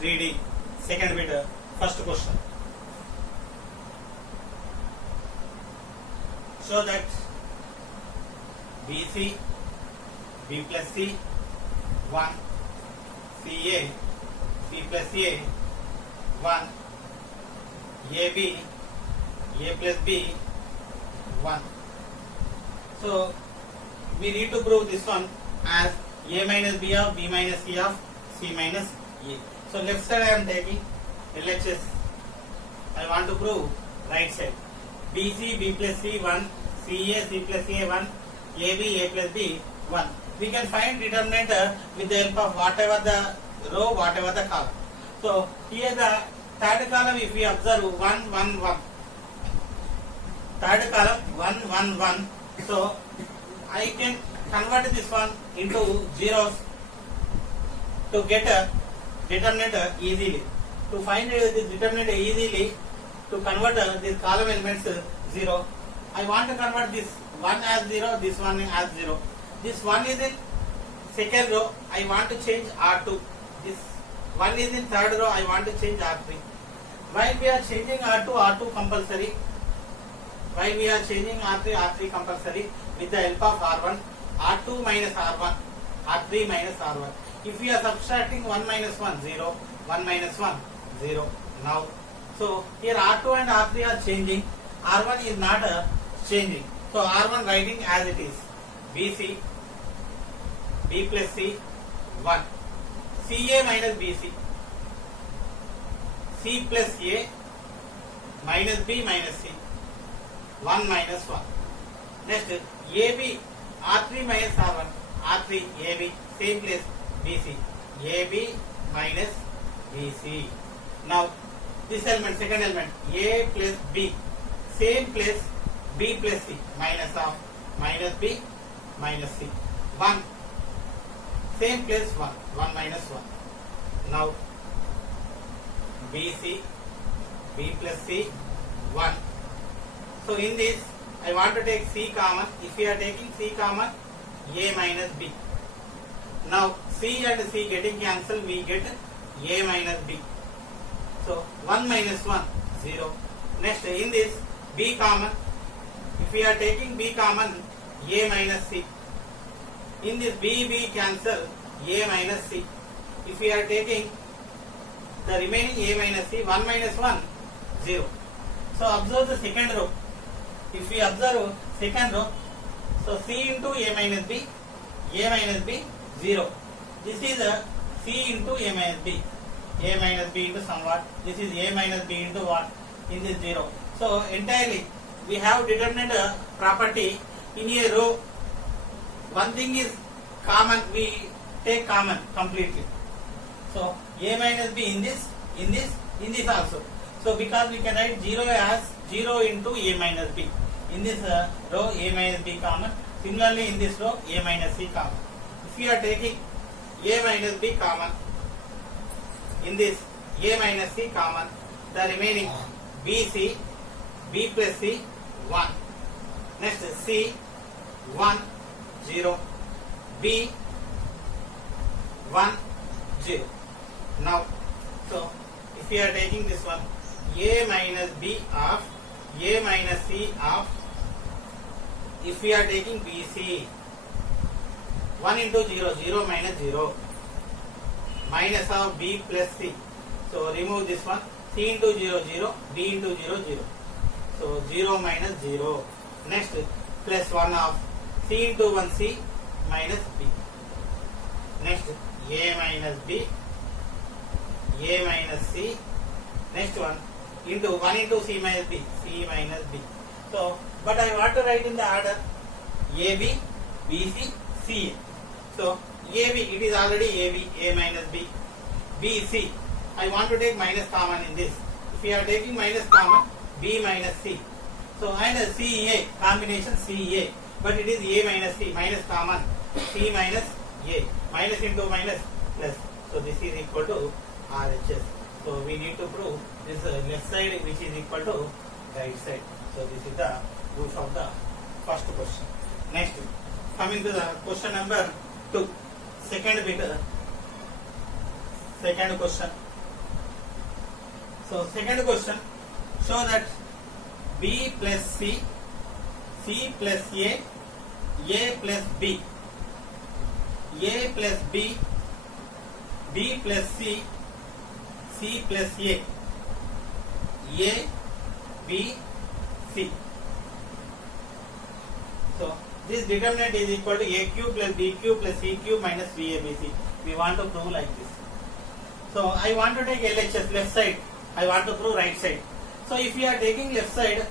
3D. Second bit, first question. Show that BC, B plus C, 1, CA, C plus A, 1, AB, A plus B, 1. So we need to prove this one as A minus B of B minus C of C minus A. So left side I am taking LHS. I want to prove right side. BC, B plus C, 1, CA, C plus A, 1, AB, A plus B, 1. We can find determinant with the help of whatever the row, whatever the column. So here the third column, if we observe 1, 1, 1. Third column 1, 1, 1. So I can convert this one into zeros to get a determinant easily. To find this determinant easily, to convert this column elements 0. I want to convert this 1 as 0, this one as 0. This 1 is in second row, I want to change R2. This 1 is in third row, I want to change R3. While we are changing R2, R2 compulsory. While we are changing R3, R3 compulsory with the help of R1, R2 minus R1, R3 minus R1. If we are subtracting 1 minus 1, 0, 1 minus 1, 0. Now, so here R2 and R3 are changing, R1 is not changing. So R1 writing as it is. BC, B plus C, 1. CA minus BC. C plus A minus B minus C. 1 minus 1. Next, AB, R3 minus R1. R3, AB, same place, BC. AB minus BC. Now, this element, second element, A plus B, same place, B plus C, minus of minus B minus C. 1, same place 1, 1 minus 1. Now, BC, B plus C, 1. So in this, I want to take C common. If we are taking C common, A minus B. Now, C and C getting cancelled, we get A minus B. So, 1 minus 1, 0. Next, in this, B common. If we are taking B common, A minus C. In this B cancel, A minus C. If we are taking the remaining A minus C, 1 minus 1, 0. So observe the second row. If we observe second row, so C into A minus B, 0. This is a C into A minus B. A minus B into somewhat. This is A minus B into what? In this 0. So entirely we have determined a property in a row. One thing is common, we take common completely. So A minus B in this also. So because we can write 0 as 0 into A minus B. In this row A minus B common. Similarly in this row A minus C common. If we are taking A minus B common, in this A minus C common, the remaining BC, B plus C, 1. Next C, 1, 0. B, 1, 0. Now, so if we are taking this one, A minus B of A minus C of, if we are taking BC, 1 into 0, 0 minus 0, minus of B plus C. So remove this one, C into 0, 0, B into 0, 0. So 0 minus 0. Next, plus 1 of C into 1 C minus B. Next, A minus B, A minus C. Next one, into 1 into C minus B, C minus B. So, but I want to write in the order AB, BC, CA. So, AB, it is already AB, A minus B. BC, I want to take minus common in this. If we are taking minus common, B minus C. So, and CA, combination CA. But it is A minus C, minus common, C minus A. Minus into minus, plus. So, this is equal to RHS. So, we need to prove this left side which is equal to right side. So, this is the proof of the first question. Next, coming to the question number 2. Second bit, second question. So second question, show that B plus C, C plus A plus B, A plus B, B plus C, C plus A, B, C. So this determinant is equal to A cube plus B cube plus C cube minus VABC. We want to prove like this. So I want to take LHS left side. I want to prove right side. So if you are taking left side,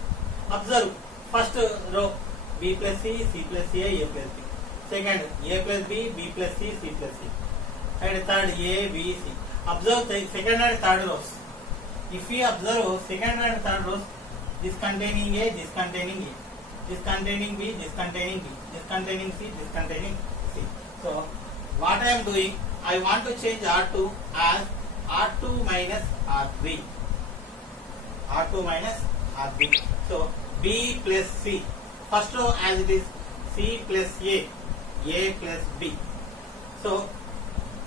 observe first row B plus C, C plus A plus B. Second A plus B, B plus C, C plus C. And third A, B, C. Observe the second and third rows. If we observe second and third rows, this containing A, this containing A, this containing B, this containing B, this containing C, this containing C. So what I am doing, I want to change R2 as R2 minus R3. R2 minus R3. So B plus C. First row as it is C plus A plus B. So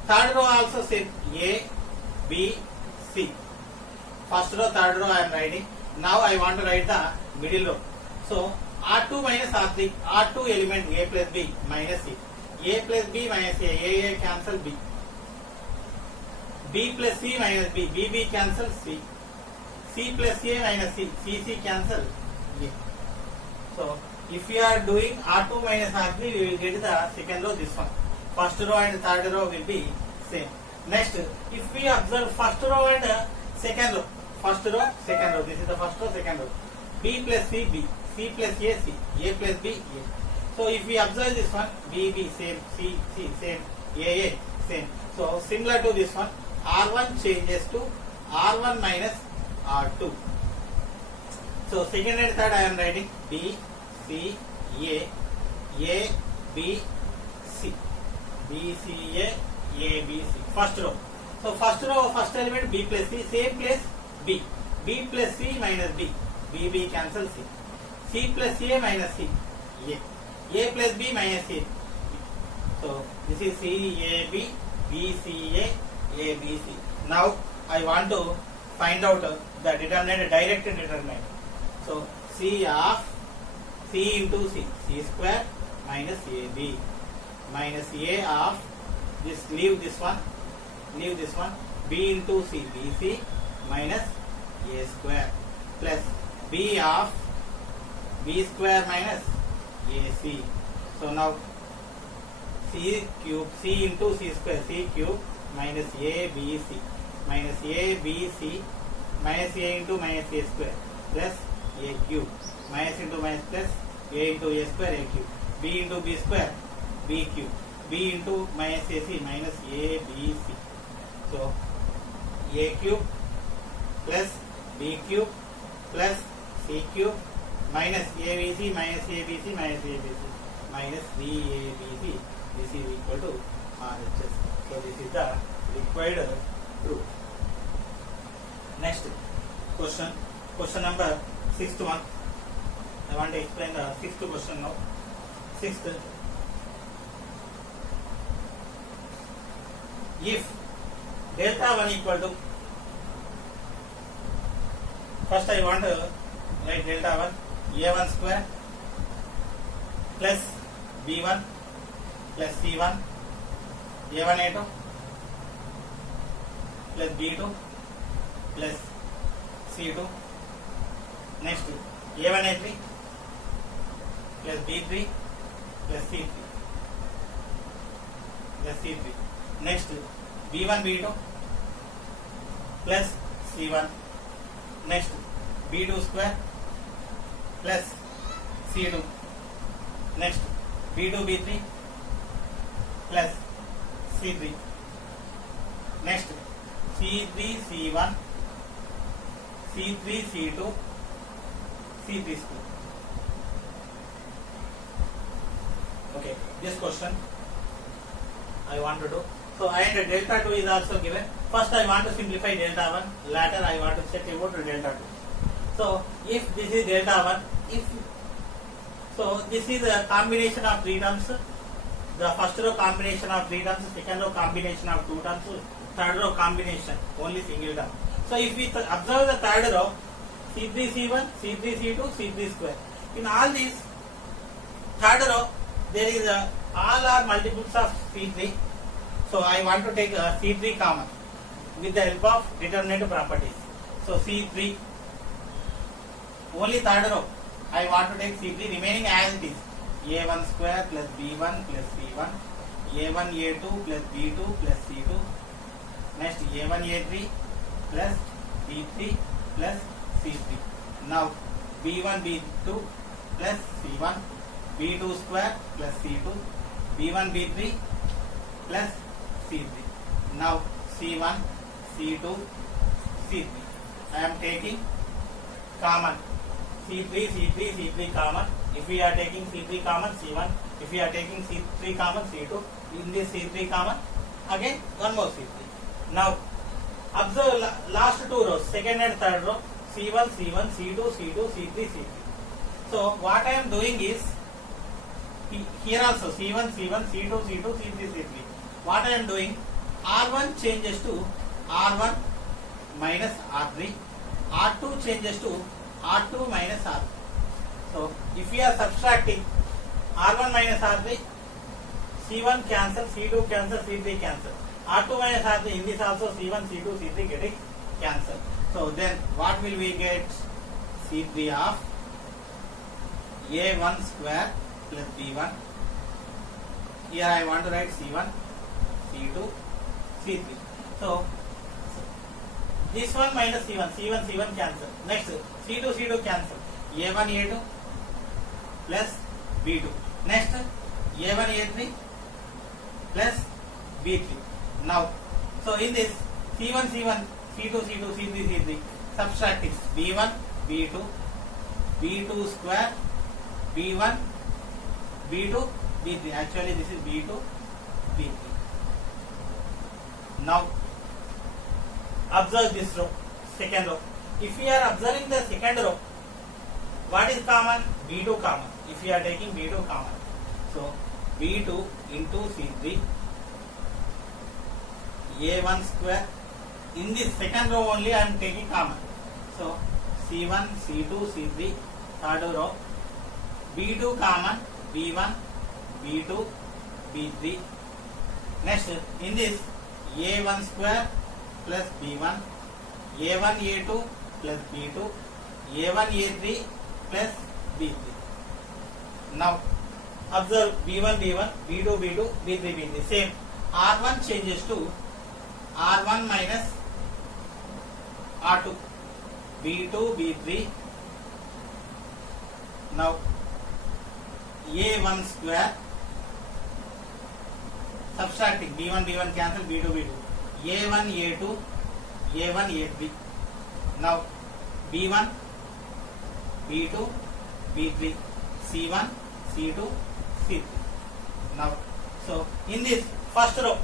third row also same A, B, C. First row, third row I am writing. Now I want to write the middle row. So R2 minus R3, R2 element A plus B minus C. A plus B minus A cancel B. B plus C minus B, B cancel C. C plus A minus C, C cancel A. So if we are doing R2 minus R3, we will get the second row, this one. First row and third row will be same. Next, if we observe first row and second row, first row, second row, this is the first row, second row. B plus C, B, C plus A, C, A plus B, A. So if we observe this one, B, same, C, same, A, same. So similar to this one, R1 changes to R1 minus R2. So second and third I am writing B, C, A, B, C. B, C, A, B, C. First row. So first row, first element B plus C, same place B. B plus C minus B. B cancel C. C plus A minus C. A plus B minus A. So this is C, A, B, B, C, A, B, C. Now I want to find out the determinant, direct determinant. So C of C into C, C square minus AB minus A of this, leave this one, B into C, BC minus A square plus B of B square minus AC. So now C cube, C into C square, C cube minus ABC minus ABC minus A into minus A square plus A cube minus into minus plus A into A square, A cube, B into B square, B cube, B into minus AC minus ABC. So A cube plus B cube plus C cube minus ABC minus ABC minus ABC minus VABC. This is equal to RHS. So this is the required proof. Next question number 6th one. I want to explain the 6th question now. 6th, if delta 1 equal to, first I want to write delta 1, A1 square plus B1 plus C1, A1 A2 plus B2 plus C2. Next A1 A3 plus B3 plus C3 plus C3. Next B1 B2 plus C1. Next B2 square plus C2. Next B2 B3 plus C3. Next C3 C1 C3 C2 C3 square. Okay, this question I want to do. So and delta 2 is also given. First I want to simplify delta 1, later I want to check about delta 2. So if this is delta 1, so this is a combination of 3 terms. The first row combination of 3 terms, second row combination of 2 terms, third row combination only single term. So if we observe the third row, C3, C1, C3, C2, C3 square. In all these third row, there is all are multiples of C3. So I want to take C3 common with the help of determinant properties. So C3, only third row, I want to take C3, remaining as it is. A1 square plus B1 plus C1, A1 A2 plus B2 plus C2, next A1 A3 plus B3 plus C3. Now B1 B2 plus C1, B2 square plus C2, B1 B3 plus C3. Now C1, C2, C3. I am taking common C3, C3, C3 common. If we are taking C3 common, C1. If we are taking C3 common, C2. In this C3 common, again one more C3. Now observe last two rows, second and third row, C1, C1, C2, C2, C3, C3. So what I am doing is, here also C1, C1, C2, C2, C3, C3. What I am doing, R1 changes to R1 minus R3, R2 changes to R2 minus R3. So if we are subtracting R1 minus R3, C1 cancel, C2 cancel, C3 cancel. R2 minus R3, in this also C1, C2, C3 getting cancel. So then what will we get? C3 of A1 square plus B1. Here I want to write C1, C2, C3. So this one minus C1, C1, C1 cancel. Next C2, C2 cancel. A1, A2 plus B2. Next A1, A3 plus B3. Now, so in this C1, C1, C2, C2, C3, C3, subtracting B1, B2, B2 square, B1, B2, B3. Actually this is B2, B3. Now observe this row, second row. If we are observing the second row, what is common? B2 common. If we are taking B2 common, so B2 into C3, A1 square. In this second row only I am taking common. So C1, C2, C3, third row, B2 common, B1, B2, B3. Next in this A1 square plus B1, A1 A2 plus B2, A1 A3 plus B3. Now observe B1 B1, B2 B2, B3 B3. Same. R1 changes to R1 minus R2, B2 B3. Now A1 square, subtracting B1 B1 cancel, B2 B2, A1 A2, A1 A3. Now B1 B2 B3, C1 C2 C3. Now so in this first row,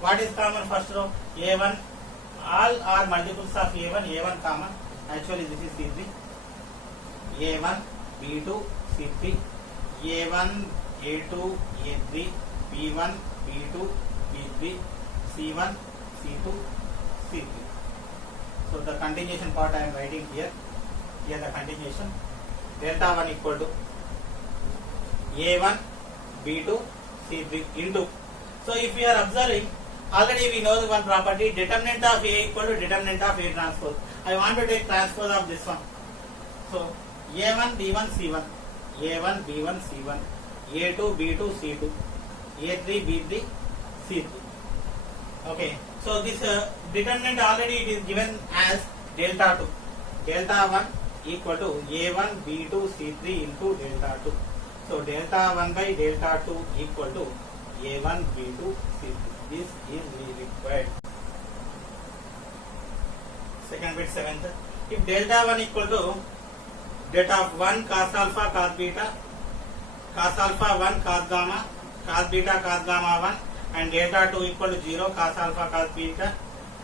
what is common first row? A1, all are multiples of A1, A1 common. Actually this is C3. A1 B2 C3, A1 A2 A3, B1 B2 B3, C1 C2 C3. So the continuation part I am writing here. Here the continuation. Delta 1 equal to A1 B2 C3 into. So if we are observing, already we know the one property, determinant of A equal to determinant of A transpose. I want to take transpose of this one. So A1 B1 C1, A1 B1 C1, A2 B2 C2, A3 B3 C3. Okay. So this determinant already it is given as delta 2. Delta 1 equal to A1 B2 C3 into delta 2. So delta 1 by delta 2 equal to A1 B2 C3. This is required. Second bit, seventh. If delta 1 equal to delta of 1 cos alpha cos beta, cos alpha 1 cos gamma, cos beta cos gamma 1, and delta 2 equal to 0 cos alpha cos beta,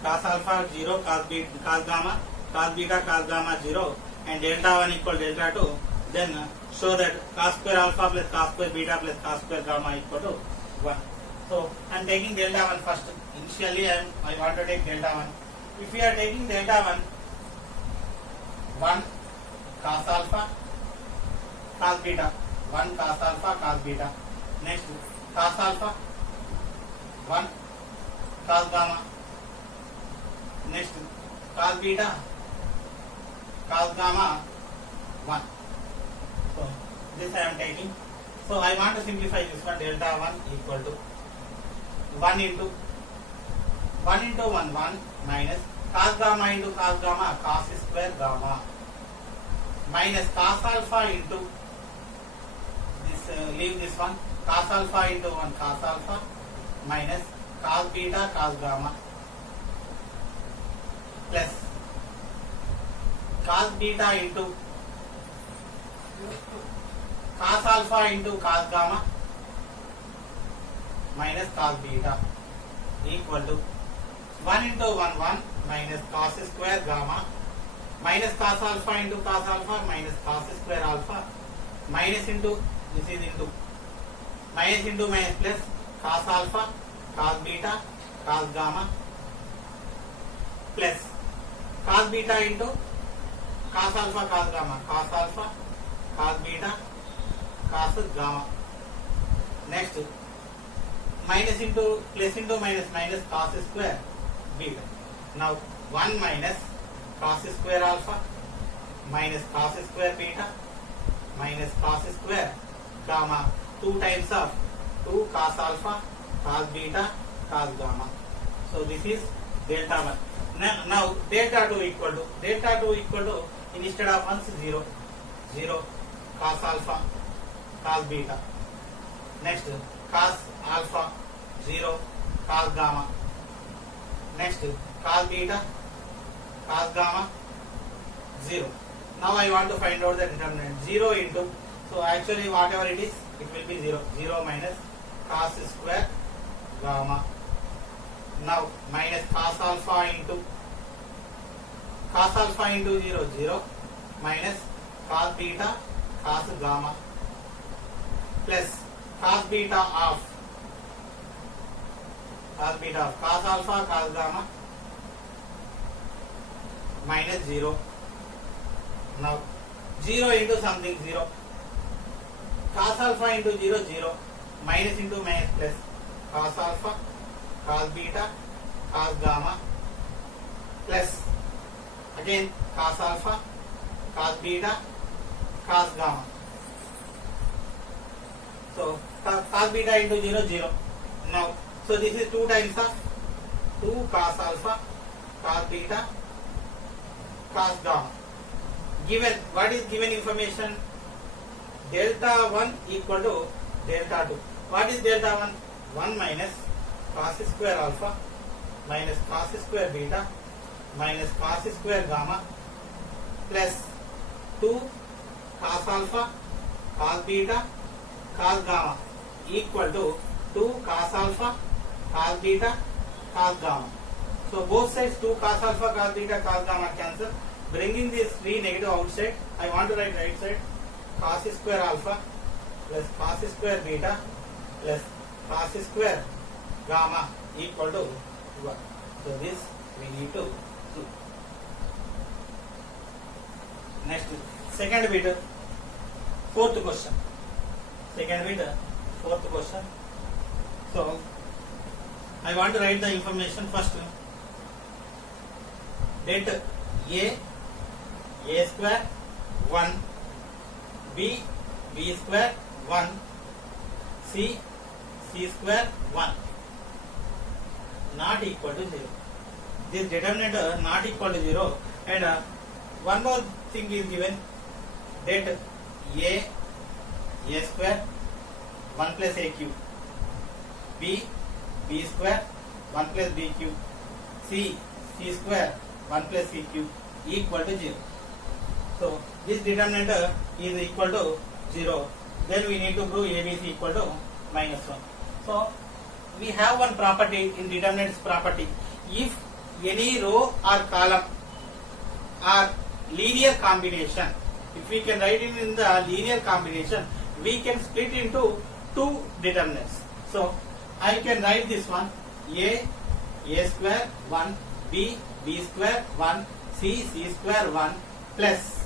cos alpha 0 cos beta cos gamma, cos beta cos gamma 0, and delta 1 equal to delta 2, then show that cos square alpha plus cos square beta plus cos square gamma equal to 1. So I am taking delta 1 first. Initially I want to take delta 1. if we are taking delta 1 cos alpha cos beta, 1 cos alpha cos beta, next cos alpha 1 cos gamma, next cos beta cos gamma 1. So this I am taking. So I want to simplify this one. Delta 1 equal to 1 into 1 minus cos gamma into cos gamma, cos square gamma, minus cos alpha into this, leave this one, cos alpha into 1 cos alpha, minus cos beta cos gamma, plus cos beta into cos alpha into cos gamma minus cos beta equal to 1 into 1 minus cos square gamma minus cos alpha into cos alpha minus cos square alpha minus into this is into minus plus cos alpha cos beta cos gamma plus cos beta into cos alpha cos gamma, cos alpha cos beta cos gamma, next minus into plus into minus cos square beta. Now 1 minus cos square alpha minus cos square beta minus cos square gamma, 2 times of 2 cos alpha cos beta cos gamma. So this is delta 1. Now delta 2 equal to instead of 1 0 cos alpha cos beta, next cos alpha 0 cos gamma, next cos beta cos gamma 0. Now I want to find out the determinant. 0 into, so actually whatever it is, it will be 0 minus cos square gamma. Now minus cos alpha into 0 minus cos beta cos gamma plus cos beta of cos alpha cos gamma minus 0. Now 0 into something 0, cos alpha into 0 minus into minus plus cos alpha cos beta cos gamma plus again cos alpha cos beta cos gamma. So cos beta into 0. Now so this is 2 times of 2 cos alpha cos beta cos gamma. Given what is given information? Delta 1 equal to delta 2. What is delta 1? 1 minus cos square alpha minus cos square beta minus cos square gamma plus 2 cos alpha cos beta cos gamma equal to 2 cos alpha cos beta cos gamma. So both sides 2 cos alpha cos beta cos gamma cancel. Bringing this 3 negative outside, I want to write right side cos square alpha plus cos square beta plus cos square gamma equal to 1. So this we need to do. Next, second bit, fourth question. So I want to write the information first. Let a square 1, b square 1, c square 1 not equal to 0. This determinant not equal to 0, and one more thing is given, that a square 1 plus a cube, b square 1 plus b cube, c square 1 plus c cube equal to 0. So this determinant is equal to 0. Then we need to prove ABC equal to minus 1. So we have one property in determinants property. If any row or column are linear combination, if we can write it in the linear combination, we can split into 2 determinants. So I can write this one, a square 1, b b square 1 c square 1 plus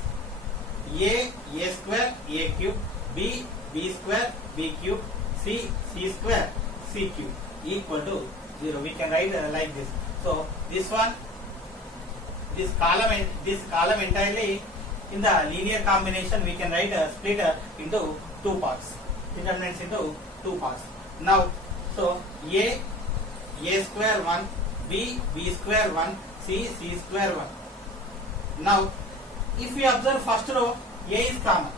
a square a cube b square b cube c square c cube equal to 0. We can write like this. So this one, this column entirely in the linear combination we can write split into two parts, determinants into two parts. Now so a square 1 b square 1 c square 1. Now if we observe first row, a is common,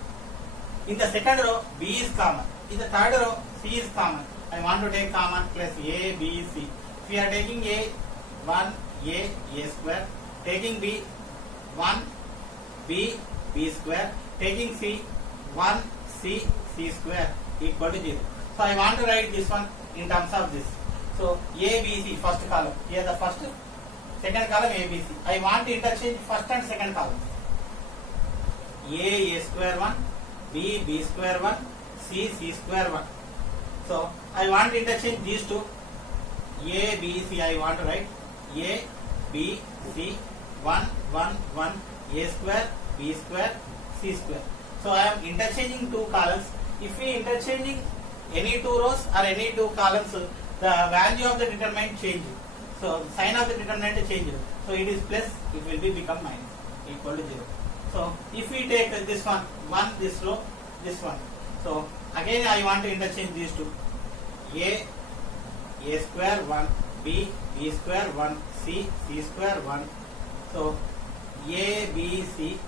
in the second row b is common, in the third row c is common. I want to take common plus a b c. If we are taking a 1 a square, taking b 1 b square, taking c 1 c square equal to 0. So I want to write this one in terms of this. So a b c, first column, here the first, second column a b c. I want to interchange first and second column. A square 1 b square 1 c square 1. So I want to interchange these two. A b c, I want to write a b c 1 1 1 a square b square c square. So I am interchanging two columns. If we interchanging any two rows or any two columns, the value of the determinant changes. So sign of the determinant changes. So it is plus, it will be become minus, equal to 0. So if we take this one this row, this one. So again I want to interchange these two. A square 1 b square 1 c square 1. So a b c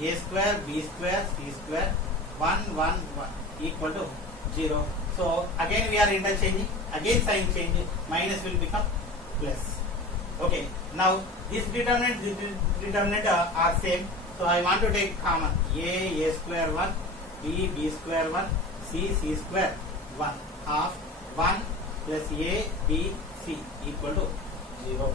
a square b square c square 1 1 1 equal to 0. So again we are interchanging, again sign change, minus will become plus. Okay, now this determinant are same. So I want to take common. A square 1 b square 1 c square 1 half 1 plus a b c equal to 0.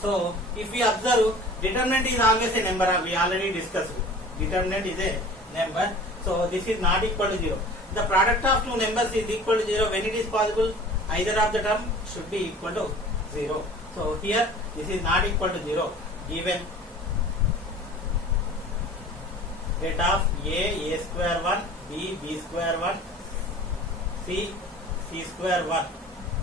So if we observe, determinant is always a number. We already discussed. Determinant is a number. So this is not equal to 0. The product of two numbers is equal to 0 when it is possible. Either of the term should be equal to 0. So here this is not equal to 0. Given that of a square 1 b square 1 c square 1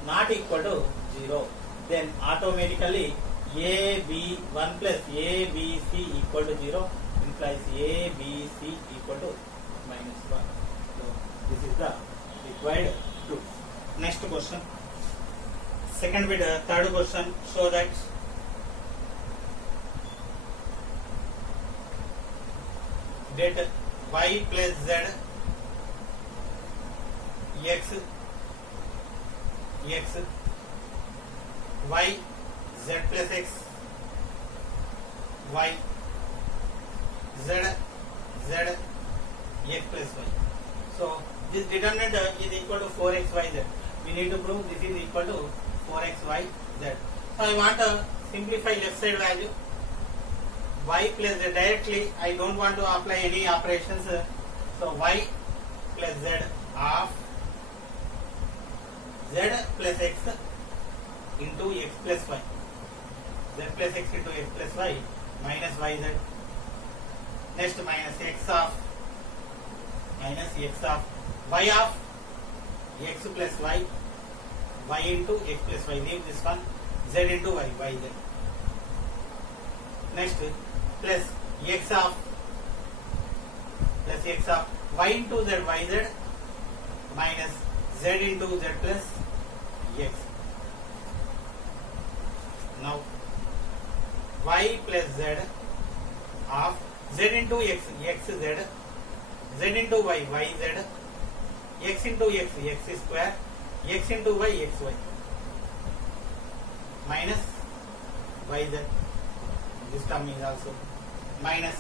not equal to 0, then automatically a b 1 plus a b c equal to 0 implies a b c equal to minus 1. So this is the required proof. Next question, second bit, third question. Show that y plus z x y z plus x y z x plus y. So this determinant is equal to 4xyz. We need to prove this is equal to 4xyz. So I want to simplify left side value. Y plus z directly. I don't want to apply any operations. So y plus z of z plus x into x plus y. Z plus x into x plus y minus yz. Next minus x of y of x plus y into x plus y. Leave this one. Z into y, yz. Next plus x of y into z, yz minus z into z plus x. Now y plus z of z into x, xz, z into y, yz, x into x, x square, x into y, xy minus yz. This term is also minus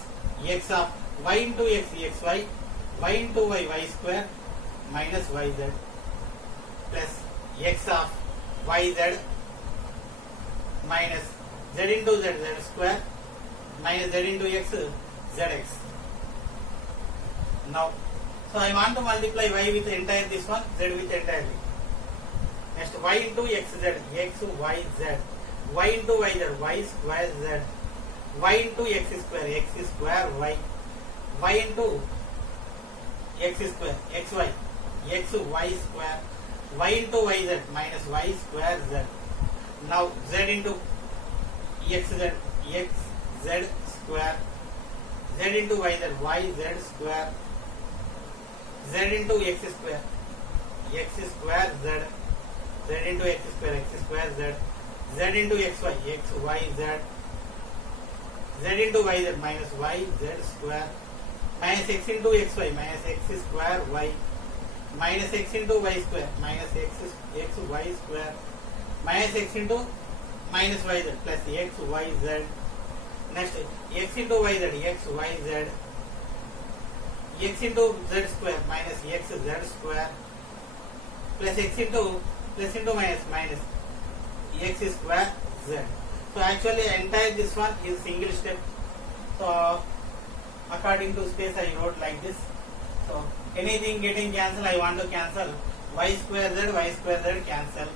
x of y into x, xy, y into y, y square minus yz plus x of yz minus z into z, z square minus z into x, zx. Now, so I want to multiply y with entire this one, z with entirely. Next y into xz, x y z, y into yz, y square z, y into x square y, y into x square xy, xy square, y into yz minus y square z. Now z into xz, xz square, z into yz, yz square, z into x square z, z into x square z, z into xy, xyz, z into yz minus yz square, minus x into xy, minus x square y, minus x into y square, minus xy square, minus x into minus yz plus xyz. Next x into yz, xyz, x into z square minus xz square, plus x into minus x square z. So actually entire this one is single step. So according to space I wrote like this. So anything getting cancelled, I want to cancel y square z cancel.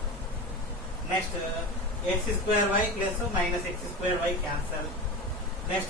Next x square y plus minus x square y cancel. Next